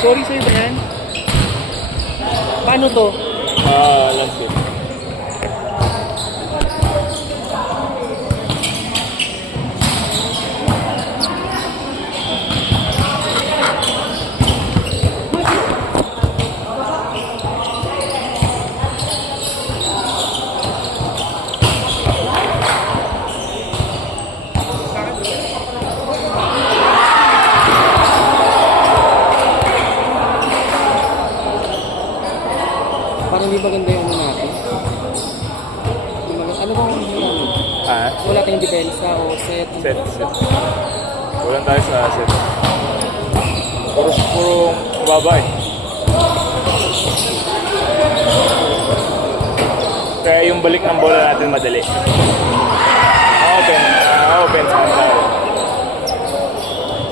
Sorry sa'yo ba yan? Paano to? Last year. Parang di maganda yung ano natin. Di maganda. Ano bang namin? Wala tayong depensa o set? Set. Walang tayo sa set. Puro mababa eh. Kaya yung balik ng bola natin madali. Open tayo.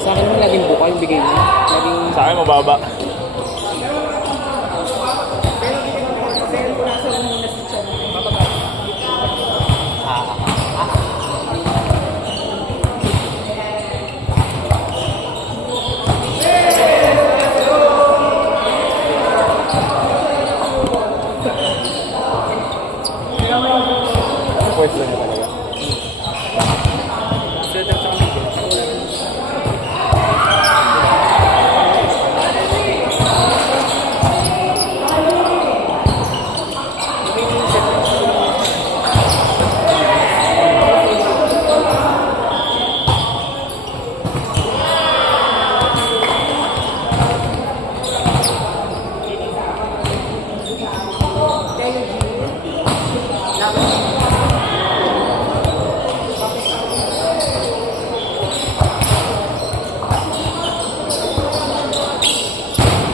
Sa akin naman laging buka yung bigay mo. Sa akin mababa. Pwede lang talaga.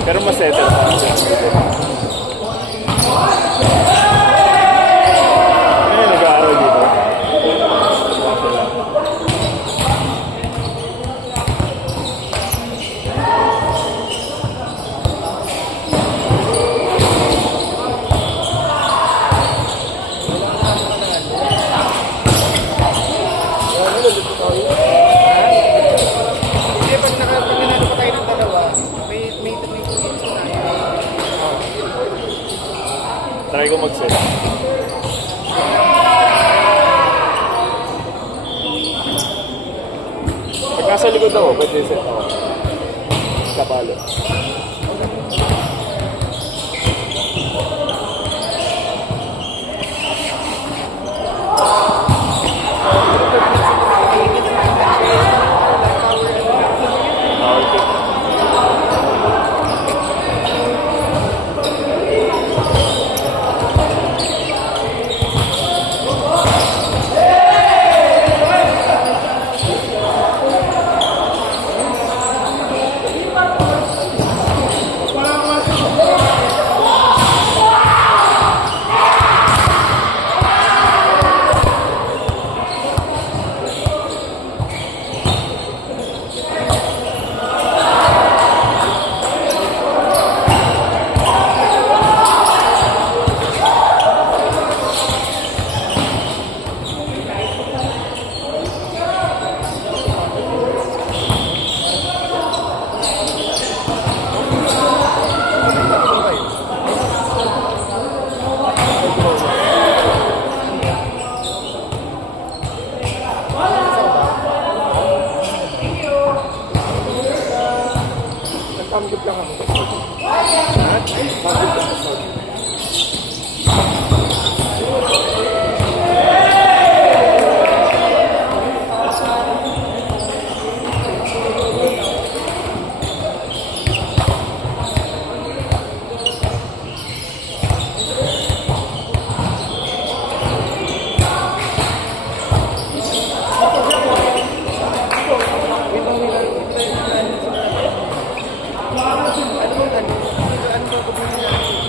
Pero mas settle pa. Ayun, nag-aaral dito. Try ko mag-set. nasa likod ako, pwede set ako. Kapalo. Nagpamigit lang ako.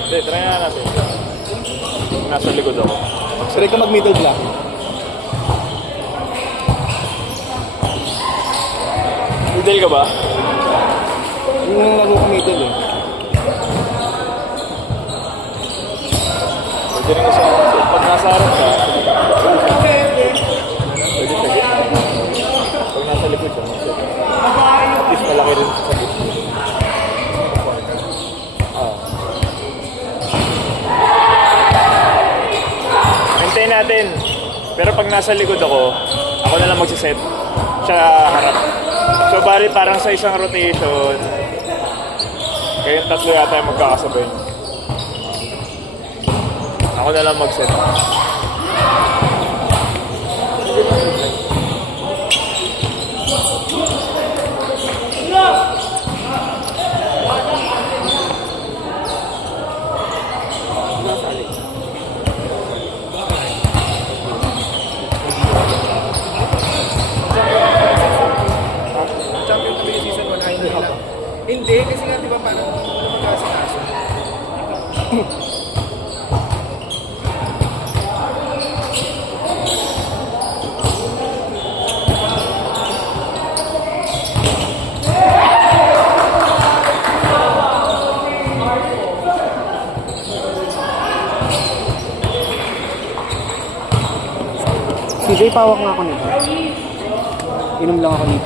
Hindi, try nga natin. Nasa likod ako. Try ka mag-middle block. Middle ka ba? Yung laro ko middle eh. Pwede rin kasi ako. Pag nasa harap ka, pwede sa gitna. Pag nasa likod ka, at least malaki rin sa gitna. Hintayin natin. Pero pag nasa likod ako na lang magsiset. Siya harap. So bali parang sa isang rotation, kayong tatlo yata yung magkakasabay. Ako na lang mag-set. Champion kami yung season 1, hindi lang. Hindi, kasi nga di ba parang lumagasa kaso. CJ, pawak nga ako nito. Inom lang ako nito.